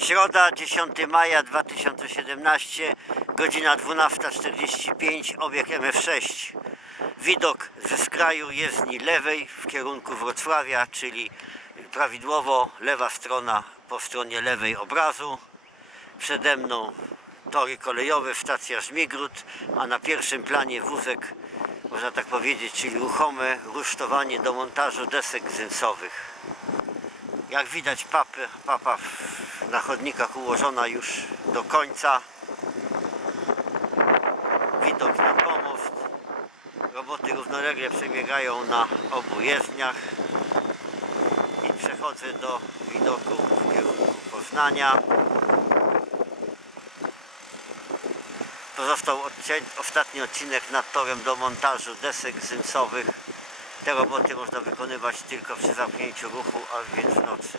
Środa 10 maja 2017, godzina 12.45, obieg MF6. Widok ze skraju jezdni lewej w kierunku Wrocławia, czyli prawidłowo lewa strona po stronie lewej obrazu. Przede mną tory kolejowe, stacja Żmigród, a na pierwszym planie wózek, można tak powiedzieć, czyli ruchome rusztowanie do montażu desek zynsowych. Jak widać papy, papa na chodnikach ułożona już do końca. Widok na pomost. Roboty równolegle przebiegają na obu jezdniach. I przechodzę do widoku w kierunku Poznania. Pozostał odcień, ostatni odcinek nad torem do montażu desek zymsowych. Te roboty można wykonywać tylko przy zamknięciu ruchu, a więc w nocy.